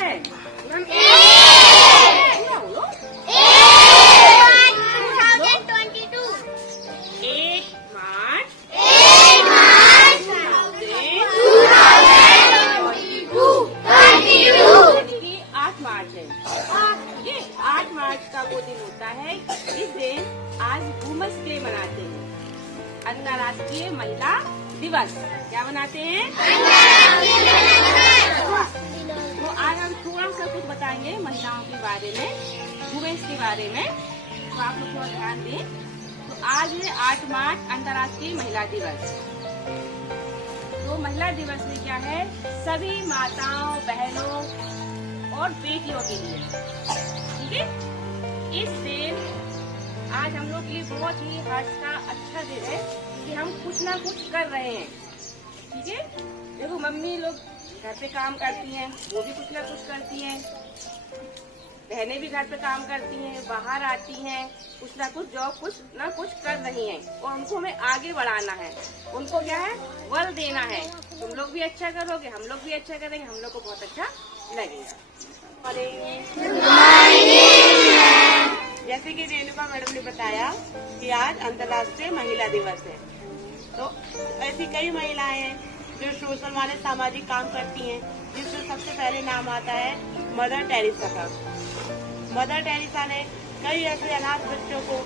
है? 8 मार्च का वो दिन होता है। इस दिन आज वुमेन्स डे मनाते हैं, अंतर्राष्ट्रीय महिला दिवस। क्या मनाते हैं? तो आज हम थोड़ा सा कुछ बताएंगे महिलाओं के बारे में, वुमेन्स के बारे में, तो आप लोग थोड़ा ध्यान दें। तो आज है 8 मार्च अंतर्राष्ट्रीय महिला दिवस। तो महिला दिवस में क्या है, सभी माताओं, बहनों और बेटियों के लिए, ठीक है। इस दिन आज हम लोग के लिए बहुत ही हर्ष का अच्छा दिन है कि हम कुछ ना कुछ कर रहे हैं, ठीक है। देखो मम्मी लोग घर पे काम करती हैं, वो भी कुछ ना कुछ करती हैं, बहनें भी घर पे काम करती हैं, बाहर आती हैं, कुछ ना कुछ जॉब कुछ ना कुछ कर रही हैं और उनको हमें आगे बढ़ाना है। उनको क्या है, बल देना है। तुम लोग भी अच्छा करोगे, हम लोग भी अच्छा करेंगे, हम लोग को बहुत अच्छा लगेगा। जैसे कि रेणुका मैडम ने बताया कि आज अंतर्राष्ट्रीय महिला दिवस है, तो ऐसी कई महिलाएं हैं जो सोशल माने सामाजिक काम करती हैं, जिसमें सबसे पहले नाम आता है मदर टेरेसा का। मदर टेरेसा ने कई ऐसे अनाथ बच्चों को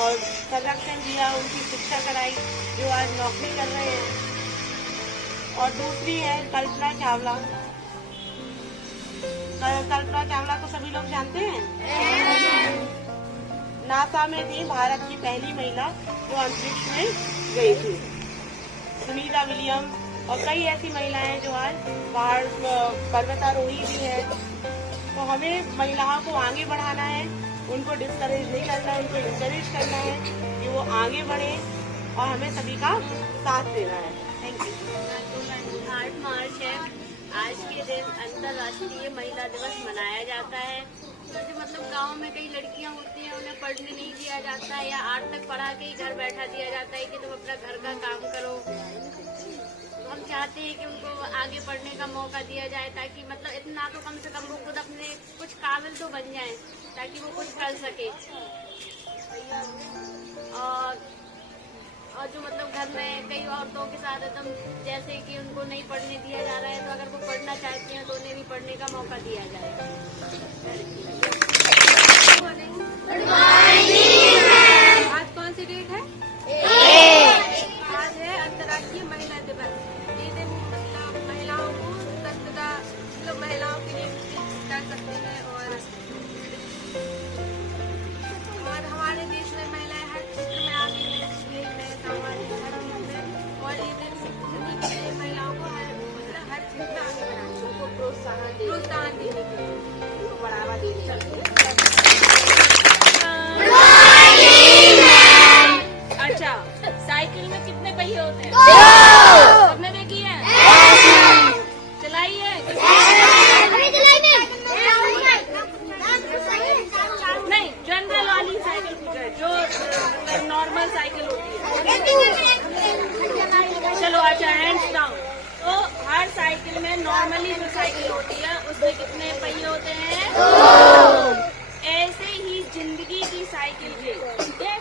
और संरक्षण दिया, उनकी शिक्षा कराई, जो आज नौकरी कर रहे हैं। और दूसरी है कल्पना चावला। कल्पना चावला को सभी लोग जानते हैं। नासा में थी भारत की पहली महिला जो अंतरिक्ष में गई थी। सुनीता विलियम्स और कई ऐसी महिलाएं जो आज पहाड़ पर्वतारोही भी है। तो हमें महिलाओं को आगे बढ़ाना है, उनको डिस्करेज नहीं करना है, उनको इंकरेज करना है कि वो आगे बढ़े और हमें सभी का साथ देना है। Thank you. 8 मार्च है, आज के दिन अंतर्राष्ट्रीय महिला दिवस मनाया जाता है। तो जो मतलब गांव में कई लड़कियां होती हैं, उन्हें पढ़ने नहीं दिया जाता है या 8 तक पढ़ा के ही घर बैठा दिया जाता है कि तुम अपना घर का काम करो। हम चाहते हैं कि उनको आगे पढ़ने का मौका दिया जाए, ताकि मतलब इतना तो कम से कम वो खुद अपने कुछ काबिल तो बन जाए, ताकि वो कुछ कर सके। और जो मतलब घर में कई औरतों के साथ एकदम जैसे कि उनको नहीं पढ़ने दिया जा रहा है, तो अगर वो पढ़ना चाहती हैं तो उन्हें भी पढ़ने का मौका दिया जाए। आज कौन सी डेट है? आज है अंतर्राष्ट्रीय महिला दिवस। ये दिन मतलब महिलाओं को स्वतंत्रता, मतलब महिलाओं के लिए कर सकते हैं और हमारे देश में महिलाएं हर क्षेत्र में आगे हैं, खेल में, सामाजिक धर्म में। और ये दिन महिलाओं को हर क्षेत्र में आगे बढ़ाने, उनको प्रोत्साहन देने के लिए, उनको बढ़ावा देने के लिए। अच्छा, साइकिल में कितने पहिए होते हैं? 2। सबने देखी है? चलाई है? नहीं, जनरल वाली साइकिल पूछ रहे, जो नॉर्मल साइकिल होती है। चलो अच्छा, हैंड्स डाउन। तो हर साइकिल में नॉर्मली जो साइकिल होती है उसमें कितने पहिए होते हैं? 2। ऐसे ही जिंदगी की साइकिल के, ठीक है,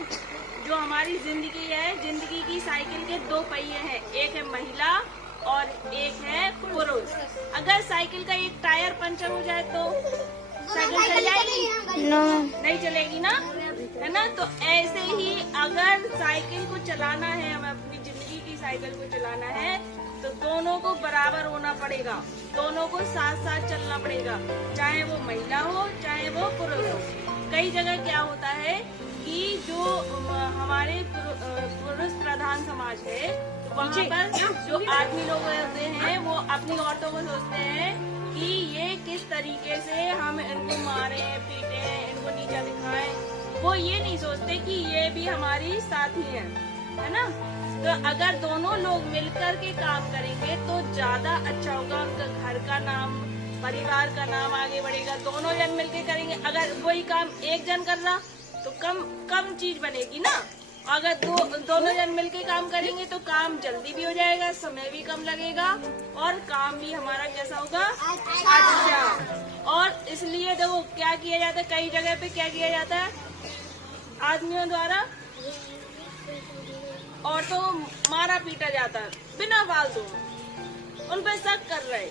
जो हमारी जिंदगी है, जिंदगी की साइकिल के 2 पहिए हैं, एक है महिला और एक है पुरुष। अगर साइकिल का एक टायर पंचर हो जाए तो साइकिल चल जाएगी? नहीं चलेगी ना, है ना। तो ऐसे ही अगर साइकिल को चलाना है, हमें अपनी जिंदगी की साइकिल को चलाना है, तो दोनों को बराबर होना पड़ेगा, दोनों को साथ साथ चलना पड़ेगा, चाहे वो महिला हो चाहे वो पुरुष हो। कई जगह क्या होता है कि जो हमारे पुरुष प्रधान समाज है, वहाँ पर जो आदमी लोग होते हैं वो अपनी औरतों को सोचते हैं कि ये किस तरीके से हम इनको मारे, पीटे, इनको नीचा दिखाएं। वो ये नहीं सोचते कि ये भी हमारी साथी है ना। तो अगर दोनों लोग मिलकर के काम करेंगे तो ज्यादा अच्छा होगा, उनका घर का नाम, परिवार का नाम आगे बढ़ेगा। दोनों जन मिलके करेंगे, अगर वही काम एक जन कर रहा तो कम चीज बनेगी ना। अगर दोनों जन मिलके काम करेंगे तो काम जल्दी भी हो जाएगा, समय भी कम लगेगा और काम भी हमारा कैसा होगा, अच्छा। क्या किया जाता है, कई जगह पे क्या किया जाता है, आदमियों द्वारा औरतों को मारा पीटा जाता है बिना फालतू, उन पर शक कर रहे।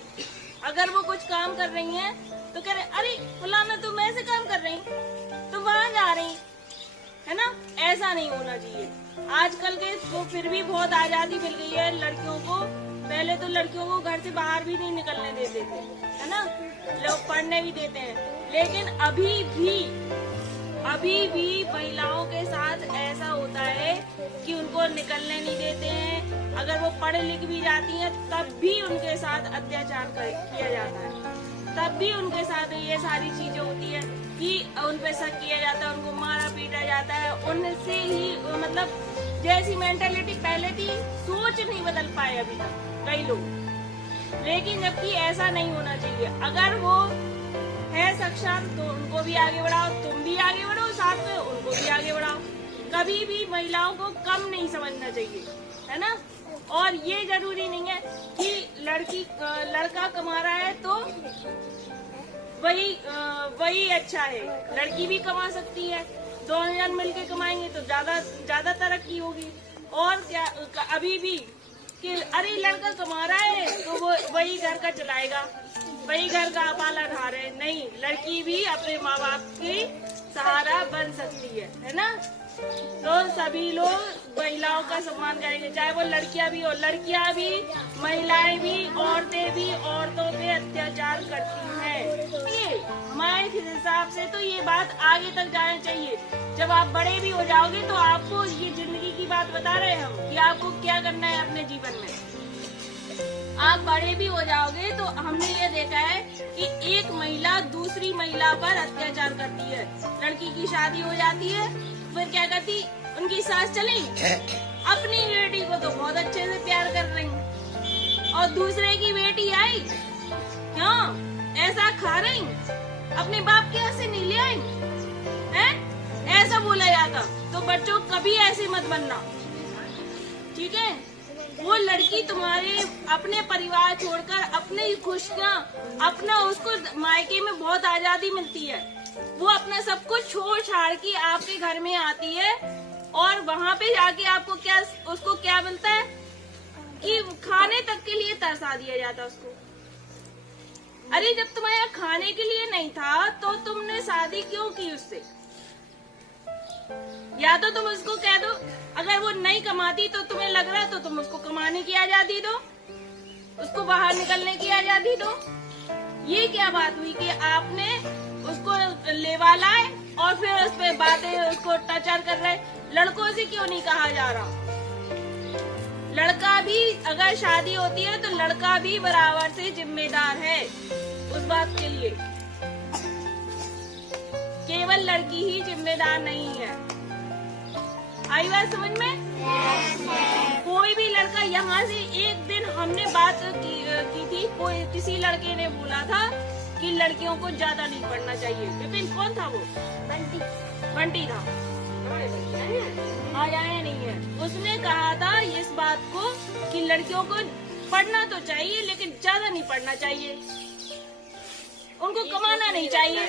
अगर वो कुछ काम कर रही हैं तो कह रहे अरे फलाना तुम ऐसे काम कर रही, तुम वहां जा रही है ना। ऐसा नहीं होना चाहिए। आजकल के तो फिर भी बहुत आजादी मिल गई है लड़कियों को। पहले तो लड़कियों को घर से बाहर भी नहीं निकलने देते थे, है ना, लोग पढ़ने भी देते हैं। लेकिन अभी भी महिलाओं के साथ ऐसा होता है कि उनको निकलने नहीं देते हैं। अगर वो पढ़ लिख भी जाती हैं तब भी उनके साथ अत्याचार किया जाता है, तब भी उनके साथ ये सारी चीजें होती है कि उन पे शक किया जाता है, उनको मारा पीटा जाता है। उनसे ही मतलब जैसी मेंटालिटी पहले थी, सोच नहीं बदल पाए अभी तक कई लोग। लेकिन जबकि ऐसा नहीं होना चाहिए। अगर वो है सक्षम तो उनको भी आगे बढ़ाओ, तुम भी आगे बढ़ो, साथ में उनको भी आगे बढ़ाओ। कभी भी महिलाओं को कम नहीं समझना चाहिए, है ना। और ये जरूरी नहीं है कि लड़का कमा रहा है तो वही अच्छा है। लड़की भी कमा सकती है, दोनों जन मिलके कमाएंगे तो ज्यादा तरक्की होगी। और क्या अभी भी कि अरे लड़का कमा रहा है तो वो वही घर का चलाएगा, वही घर का पालन हार है। नहीं, लड़की भी अपने माँ बाप की सहारा बन सकती है ना। तो सभी लोग महिलाओं का सम्मान करेंगे, चाहे वो लड़कियां भी हो। लड़कियां भी, महिलाएं भी, औरतें भी औरतों पे अत्याचार करती हैं। ये हमारे हिसाब से तो ये बात आगे तक जाना चाहिए। जब आप बड़े भी हो जाओगे तो आपको ये जिंदगी की बात बता रहे हैं हम कि आपको क्या करना है अपने जीवन में। आप बड़े भी हो जाओगे तो हमने ये देखा है कि एक महिला दूसरी महिला पर अत्याचार करती है। लड़की की शादी हो जाती है, फिर क्या करती, उनकी सास चली, अपनी बेटी को तो बहुत अच्छे से प्यार कर रही और दूसरे की बेटी आई, क्यों ऐसा खा रही, अपने बाप के यहाँ से नहीं ले आई है, ऐसा बोला जाता। तो बच्चों कभी ऐसे मत बनना, ठीक है। वो लड़की तुम्हारे अपने परिवार छोड़कर अपने खुशियाँ, अपना उसको मायके में बहुत आजादी मिलती है। वो अपना सब कुछ छोड़ छाड़ के आपके घर में आती है और वहाँ पे जाके आपको उसको क्या मिलता है कि खाने तक के लिए तरसा दिया जाता उसको। अरे जब तुम्हारे यहाँ खाने के लिए नहीं था तो तुमने शादी क्यों की उससे? या तो तुम उसको कह दो, अगर वो नहीं कमाती तो तुम्हें लग रहा तो तुम उसको कमाने की आजादी दो, उसको बाहर निकलने की आजादी दो। ये क्या बात हुई कि आपने उसको लेवा लाए और फिर उस पे बातें उसको टचर कर रहे? लड़कों से क्यों नहीं कहा जा रहा? लड़का भी अगर शादी होती है तो लड़का भी बराबर से जिम्मेदार है उस बात के लिए। केवल लड़की ही जिम्मेदार नहीं है। आई बात समझ में? कोई भी लड़का, यहाँ से एक दिन हमने बात की थी, किसी लड़के ने बोला था कि लड़कियों को ज्यादा नहीं पढ़ना चाहिए। विपिन कौन था वो? बंटी था। आज आया नहीं है। उसने कहा था इस बात को कि लड़कियों को पढ़ना तो चाहिए लेकिन ज्यादा नहीं पढ़ना चाहिए, उनको कमाना नहीं चाहिए।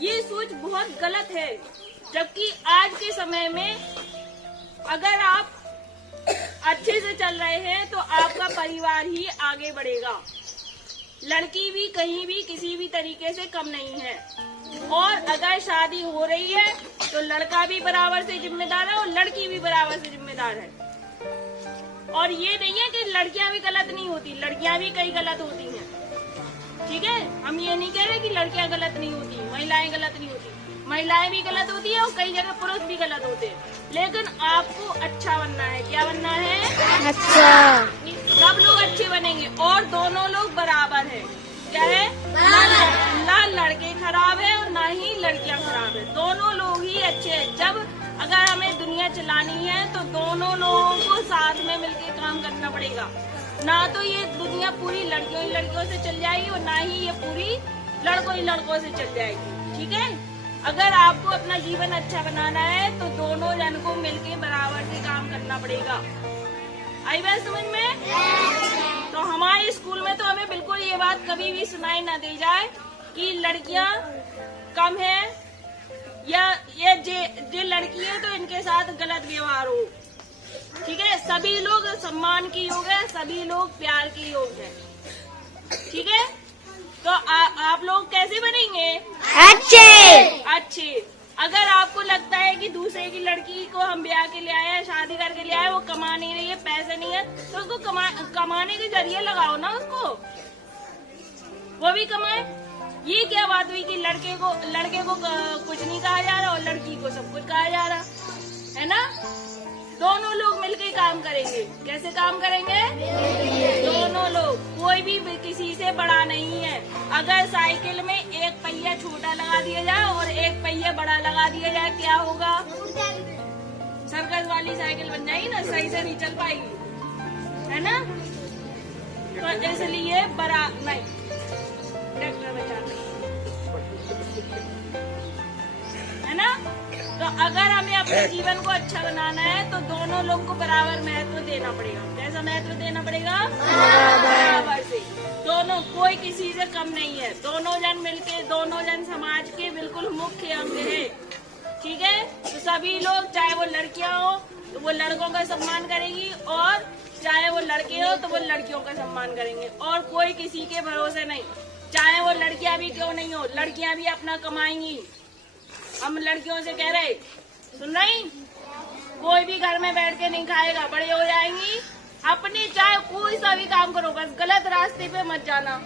ये सोच बहुत गलत है। जबकि आज के समय में अगर आप अच्छे से चल रहे हैं तो आपका परिवार ही आगे बढ़ेगा। लड़की भी कहीं भी किसी भी तरीके से कम नहीं है। और अगर शादी हो रही है तो लड़का भी बराबर से जिम्मेदार है और लड़की भी बराबर से जिम्मेदार है। और ये नहीं है कि लड़कियां भी गलत नहीं होती, लड़कियां भी कई गलत होती हैं, ठीक है। हम ये नहीं कह रहे कि लड़कियां गलत नहीं होती, महिलाएं गलत नहीं होती, महिलाएं भी गलत होती है और कई जगह पुरुष भी गलत होते हैं। लेकिन आपको अच्छा बनना है। क्या बनना है? अच्छा। सब लोग अच्छे बनेंगे और दोनों लोग बराबर है। क्या है? ना लड़के खराब है और ना ही लड़कियां खराब है, दोनों लोग ही अच्छे हैं। जब अगर हमें दुनिया चलानी है तो दोनों लोगों को साथ में मिलकर काम करना पड़ेगा। ना तो ये दुनिया पूरी लड़कियों ही लड़कियों से चल जाएगी और ना ही ये पूरी लड़कों ही लड़कों से चल जाएगी, ठीक है। अगर आपको अपना जीवन अच्छा बनाना है तो दोनों जन को मिलके बराबर से काम करना पड़ेगा। आई बात समझ में? तो हमारे स्कूल में तो हमें बिल्कुल ये ये बात कभी भी सुनाई ना दी जाए कि लड़कियां कम है या ये जे लड़की है तो इनके साथ गलत व्यवहार हो। ठीक है, सभी लोग सम्मान के योग है, सभी लोग प्यार के योग है। ठीक है, तो आप लोग कैसे बनेंगे? अच्छे। अगर आपको लगता है कि दूसरे की लड़की को हम ब्याह के ले आए, शादी करके ले आए, वो कमा नहीं रही है, पैसे नहीं है, तो उसको कमाने के जरिए लगाओ ना, उसको वो भी कमाए। ये क्या बात हुई कि लड़के को कुछ नहीं कहा जा रहा और लड़की को सब कुछ कहा जा रहा है ना? दोनों लोग मिलकर काम करेंगे। कैसे काम करेंगे? दोनों लोग, कोई भी किसी से बड़ा नहीं है। अगर साइकिल में एक पहिया छोटा लगा दिया जाए और एक पहिया बड़ा लगा दिया जाए, क्या होगा? सर्कस वाली साइकिल बन जाएगी ना, सही से नहीं चल पाएगी, है ना? तो इसलिए बड़ा नहीं, ट्रैक्टर में चल रही है ना? तो अगर हमें अपने जीवन को अच्छा बनाना है तो दोनों लोगों को बराबर महत्व देना पड़ेगा। कैसा महत्व देना पड़ेगा? बराबर से। दोनों, कोई किसी से कम नहीं है। दोनों जन मिलके, दोनों जन समाज के बिल्कुल मुख्य अंग है। ठीक है, तो सभी लोग, चाहे वो लड़कियां हो तो वो लड़कों का सम्मान करेगी, और चाहे वो लड़के हो तो वो लड़कियों का सम्मान करेंगे, और कोई किसी के भरोसे नहीं। चाहे वो लड़कियां भी क्यों नहीं हो, लड़कियां भी अपना कमाएंगी। हम लड़कियों से कह रहे, सुन रही, कोई भी घर में बैठ के नहीं खाएगा, बड़े हो जाएंगी। अपने चाहे कोई सा भी काम करो, बस गलत रास्ते पे मत जाना।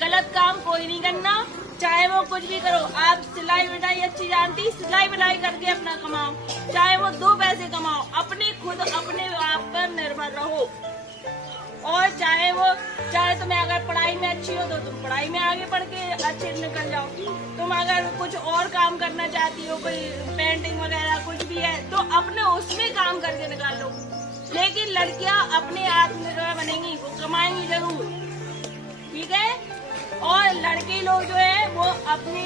गलत काम कोई नहीं करना, चाहे वो कुछ भी करो। आप सिलाई बुनाई अच्छी जानती, सिलाई बुनाई करके अपना कमाओ, चाहे वो 2 पैसे कमाओ, अपने आप पर निर्भर रहो। और चाहे तुम्हें अगर पढ़ाई में अच्छी हो तो तुम पढ़ाई में आगे बढ़ के अच्छे निकल जाओ। तुम अगर कुछ और काम करना चाहती हो, कोई पेंटिंग वगैरह कुछ भी है, तो अपने उसमें काम करके निकालो। लेकिन लड़कियां अपने आत्मनिर्भर बनेंगी, वो कमाएंगी जरूर। ठीक है, और लड़के लोग जो है वो अपनी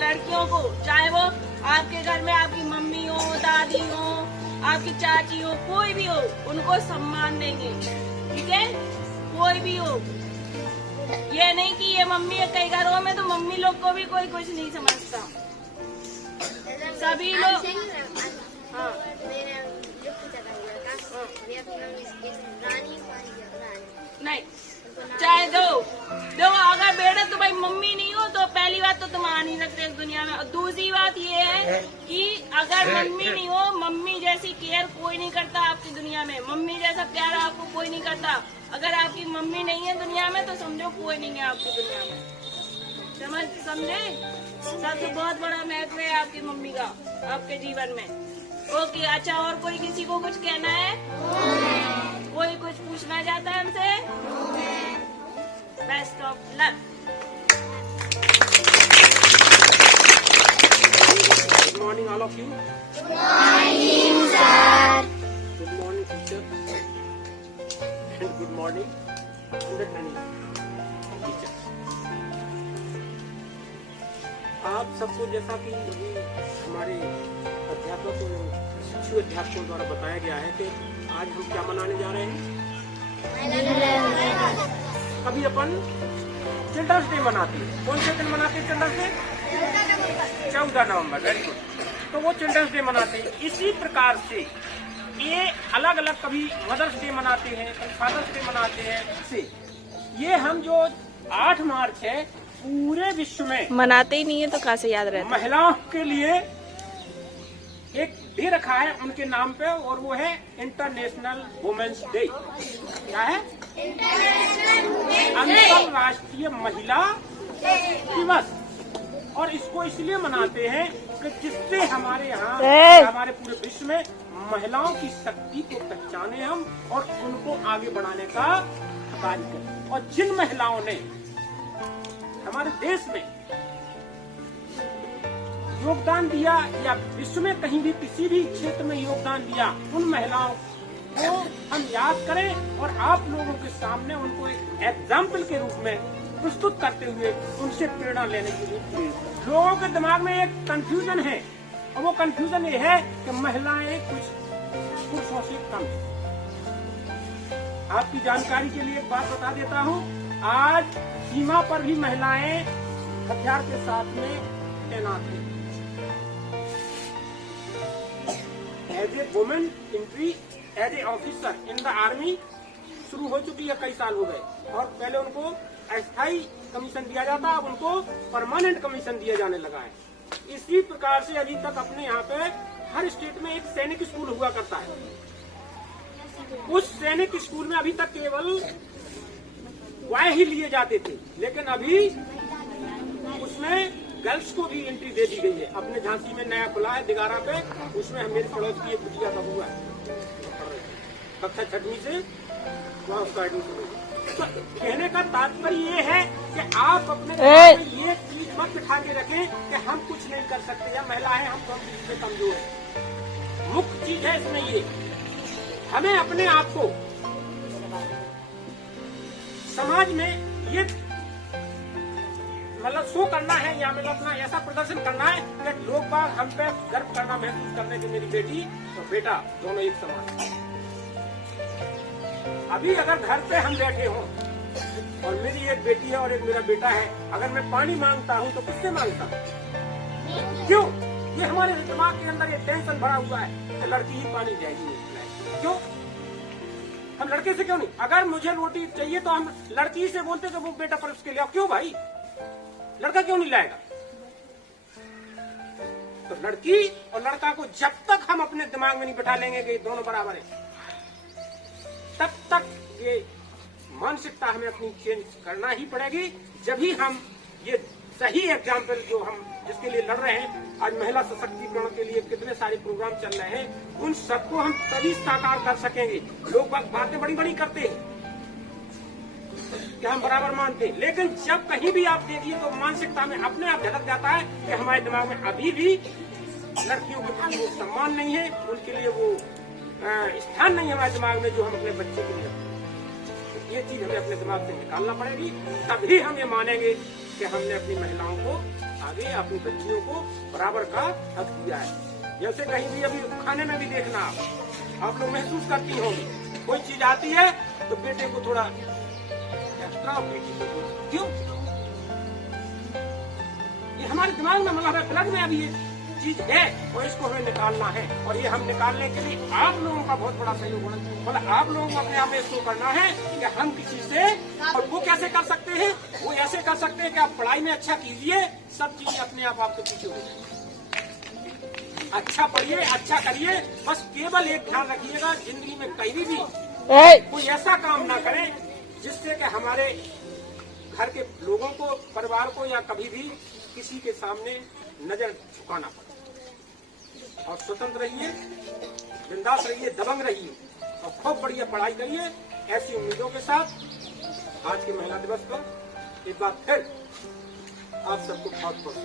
लड़कियों को, चाहे वो आपके घर में आपकी मम्मी हो, दादी हो, आपकी चाची हो, कोई भी हो, उनको सम्मान देंगे। ठीक है, कोई भी हो, ये नहीं कि ये मम्मी है। कई घरों में तो मम्मी लोग को भी कोई कुछ नहीं समझता। सभी लोग, हाँ, नहीं, चाहे दो अगर बेटा तो भाई मम्मी नहीं हो तो पहली बात तो तुम आ नहीं सकते इस दुनिया में। और दूसरी बात ये है कि अगर मम्मी नहीं हो, मम्मी जैसी केयर कोई नहीं करता आपकी दुनिया में, मम्मी जैसा प्यार आपको कोई नहीं करता। अगर आपकी मम्मी नहीं है दुनिया में तो समझो कोई नहीं है आपकी दुनिया में। समझे? सबसे बहुत बड़ा महत्व है आपकी मम्मी का आपके जीवन में। ओके, अच्छा, और कोई किसी को कुछ कहना है? कोई कुछ पूछना चाहता है हमसे? Best of luck. Good morning, all of you. Good morning, sir. Good morning, teacher. And good morning, student and teacher. आप सबको जैसा कि हमारे अध्यापक शिक्षु अध्यापकों द्वारा बताया गया है कि आज हम क्या मनाने जा रहे हैं। कभी अपन चिल्ड्रंस डे मनाते हैं। कौन से दिन मनाते हैं चिल्ड्रंस डे? 14 नवंबर। Very good. तो वो चिल्ड्रंस डे मनाते हैं। इसी प्रकार से ये अलग अलग, कभी मदर्स डे मनाते हैं, कभी फादर्स डे मनाते हैं। से ये हम जो 8 मार्च है पूरे विश्व में मनाते ही नहीं है तो कहाँ से याद रहता? महिलाओं के लिए एक डे रखा है उनके नाम पे, और वो है इंटरनेशनल वुमेन्स डे। क्या है? अंतरराष्ट्रीय महिला दिवस। और इसको इसलिए मनाते हैं कि जिससे हमारे यहाँ, हमारे पूरे विश्व में महिलाओं की शक्ति को पहचाने हम और उनको आगे बढ़ाने का कार्य करें। और जिन महिलाओं ने हमारे देश में योगदान दिया या विश्व में कहीं भी किसी भी क्षेत्र में योगदान दिया, उन महिलाओं को हम याद करें और आप लोगों के सामने उनको एक एग्जाम्पल के रूप में प्रस्तुत करते हुए उनसे प्रेरणा लेने के लिए। लोगों के दिमाग में एक कंफ्यूजन है, और वो कंफ्यूजन ये है कि महिलाएं कुछ पुरुषों से कम हैं। आपकी जानकारी के लिए एक बात बता देता हूँ आज सीमा पर भी महिलाएं हथियार के साथ में तैनात हैं। As a women entry as a officer in the army शुरू हो चुकी है, कई साल हो गए, और पहले उनको अस्थायी कमीशन दिया जाता, अब उनको परमानेंट कमीशन दिया जाने लगा है। इसी प्रकार से अभी तक अपने यहाँ पे हर स्टेट में एक सैनिक स्कूल हुआ करता है। उस सैनिक स्कूल में अभी तक केवल बॉय ही लिए जाते थे, लेकिन अभी उसमें गर्ल्स को भी एंट्री दे दी गई है। अपने झांसी में नया खुला है दिगारा पे, उसमें मेरे पड़ोस की एक बिटिया का हुआ है, कक्षा 6वीं से वहाँ उसका एडमिशन हुआ। तो कहने का तात्पर्य ये है कि आप अपने दिमाग में ये चीज मत बिठा के रखें कि हम कुछ नहीं कर सकते या महिलाएं हम इसमें कमजोर हैं। मुख्य चीज है इसमें ये, हमें अपने आप को समाज में ये मतलब शो करना है या मतलब अपना ऐसा प्रदर्शन करना है कि लोग बाग हम पे गर्व करना महसूस करने की मेरी बेटी और बेटा दोनों एक समान। अभी अगर घर पे हम बैठे हों और मेरी एक बेटी है और एक मेरा बेटा है, अगर मैं पानी मांगता हूँ तो किससे मांगता हूँ? क्यों? ये हमारे दिमाग के अंदर ये टेंशन भरा हुआ है कि लड़की ही पानी जाएगी। क्यों? हम लड़के से क्यों नहीं? अगर मुझे रोटी चाहिए तो हम लड़की से बोलते कि वो बेटा पर उसके लिए आओ। क्यों भाई? लड़का क्यों नहीं लाएगा? तो लड़की और लड़का को जब तक हम अपने दिमाग में नहीं बिठा लेंगे कि दोनों बराबर है, तब तक ये मानसिकता हमें अपनी चेंज करना ही पड़ेगी। जब ही हम ये सही एग्जाम्पल जो हम जिसके लिए लड़ रहे हैं, आज महिला सशक्तिकरण के लिए कितने सारे प्रोग्राम चल रहे हैं, उन सबको हम तभी साकार कर सकेंगे। लोग बातें बड़ी बड़ी करते हैं कि हम बराबर मानते हैं, लेकिन जब कहीं भी आप देखिए तो मानसिकता में अपने आप झलक जाता है कि हमारे दिमाग में अभी भी लड़कियों के प्रति वो सम्मान नहीं है, उनके लिए वो स्थान नहीं है हमारे दिमाग में जो हम अपने बच्चे के लिए। ये चीज हमें अपने दिमाग से निकालना पड़ेगी, तभी हम ये मानेंगे कि हमने अपनी महिलाओं को आगे, अपनी बच्चियों को बराबर का हक दिया है। जैसे कहीं भी अभी खाने में भी देखना आप लोग महसूस करती होंगी, कोई चीज आती है तो बेटे को थोड़ा एक्स्ट्रा, क्यों? ये हमारे दिमाग में मतलब ब्लड में अभी ये चीज है और इसको हमें निकालना है। और ये हम निकालने के लिए आप लोगों का बहुत बड़ा सहयोग होना चाहिए। मतलब आप लोगों को अपने आप में इसको करना है कि हम किसी से, और वो कैसे कर सकते हैं? वो ऐसे कर सकते हैं कि आप पढ़ाई में अच्छा कीजिए, सब चीजें अपने आप आपके पीछे हो जाएंगी। अच्छा पढ़िए, अच्छा करिए, बस केवल एक ध्यान रखिएगा, जिंदगी में कहीं भी कोई ऐसा काम ना करें जिससे कि हमारे घर के लोगों को, परिवार को या कभी भी किसी के सामने नजर झुकाना पड़े। और स्वतंत्र रहिए, बिंदास रहिए, दबंग रहिए और खूब बढ़िया पढ़ाई करिए। ऐसी उम्मीदों के साथ आज के महिला दिवस पर एक बार फिर आप सबको बहुत बहुत